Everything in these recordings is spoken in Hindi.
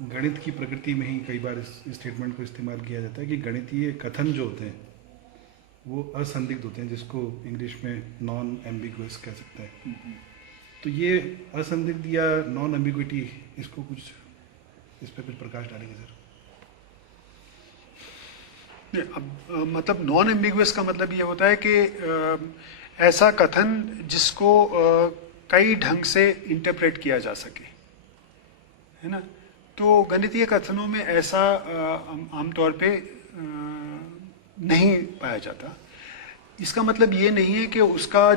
गणित की प्रकृति में ही कई बार इस स्टेटमेंट को इस्तेमाल किया जाता है कि गणितीय कथन जो होते हैं वो असंदिग्ध होते हैं, जिसको इंग्लिश में नॉन एम्बिगुअस कह सकते हैं। तो ये असंदिग्ध या नॉन एम्बिग्विटी, इसको कुछ इस पर कुछ प्रकाश डालेंगे सर? अब मतलब नॉन एम्बिगुअस का मतलब ये होता है कि ऐसा कथन जिसको कई ढंग से इंटरप्रेट किया जा सके, है ना। तो गणितीय कथनों में ऐसा आमतौर पे नहीं पाया जाता। इसका मतलब ये नहीं है कि उसका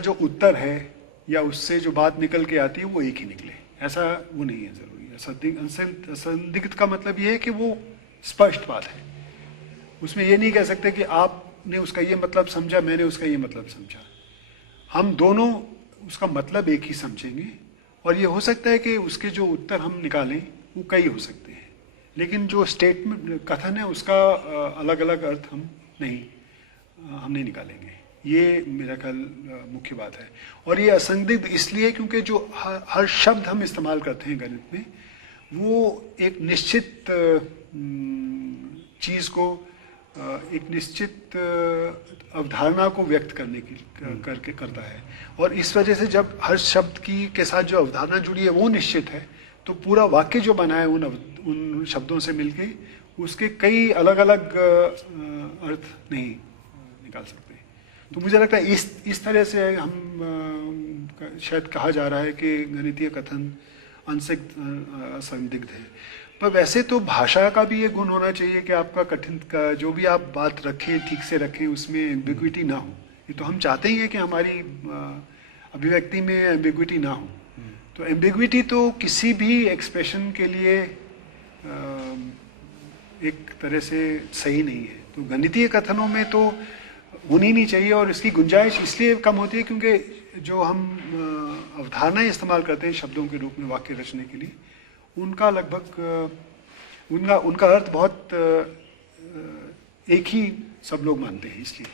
जो उत्तर है या उससे जो बात निकल के आती है वो एक ही निकले, ऐसा वो नहीं है जरूरी। असंदिग्ध का मतलब ये है कि वो स्पष्ट बात है, उसमें ये नहीं कह सकते कि आपने उसका ये मतलब समझा, मैंने उसका ये मतलब समझा। हम दोनों उसका मतलब एक ही समझेंगे, और ये हो सकता है कि उसके जो उत्तर हम निकालें वो कई हो सकते हैं, लेकिन जो स्टेटमेंट कथन है उसका अलग अलग अर्थ हम नहीं निकालेंगे। ये मेरा ख्याल मुख्य बात है। और ये असंदिग्ध इसलिए क्योंकि जो हर शब्द हम इस्तेमाल करते हैं गणित में, वो एक निश्चित चीज़ को, एक निश्चित अवधारणा को व्यक्त करने की करके करता है। और इस वजह से जब हर शब्द के साथ जो अवधारणा जुड़ी है वो निश्चित है, तो पूरा वाक्य जो बना है उन शब्दों से मिलके उसके कई अलग अलग अर्थ नहीं निकाल सकते। तो मुझे लगता है इस तरह से हम शायद कहा जा रहा है कि गणितीय कथन असंदिग्ध है। पर वैसे तो भाषा का भी ये गुण होना चाहिए कि आपका कठिन का जो भी आप बात रखें, ठीक से रखें, उसमें एम्बिग्विटी ना हो। ये तो हम चाहते ही है कि हमारी अभिव्यक्ति में एम्बिग्विटी ना हो। तो एम्बिग्विटी तो किसी भी एक्सप्रेशन के लिए एक तरह से सही नहीं है। तो गणितीय कथनों में तो होनी नहीं चाहिए, और इसकी गुंजाइश इसलिए कम होती है क्योंकि जो हम अवधारणाएं इस्तेमाल करते हैं शब्दों के रूप में वाक्य रचने के लिए, उनका लगभग उनका अर्थ बहुत एक ही सब लोग मानते हैं, इसलिए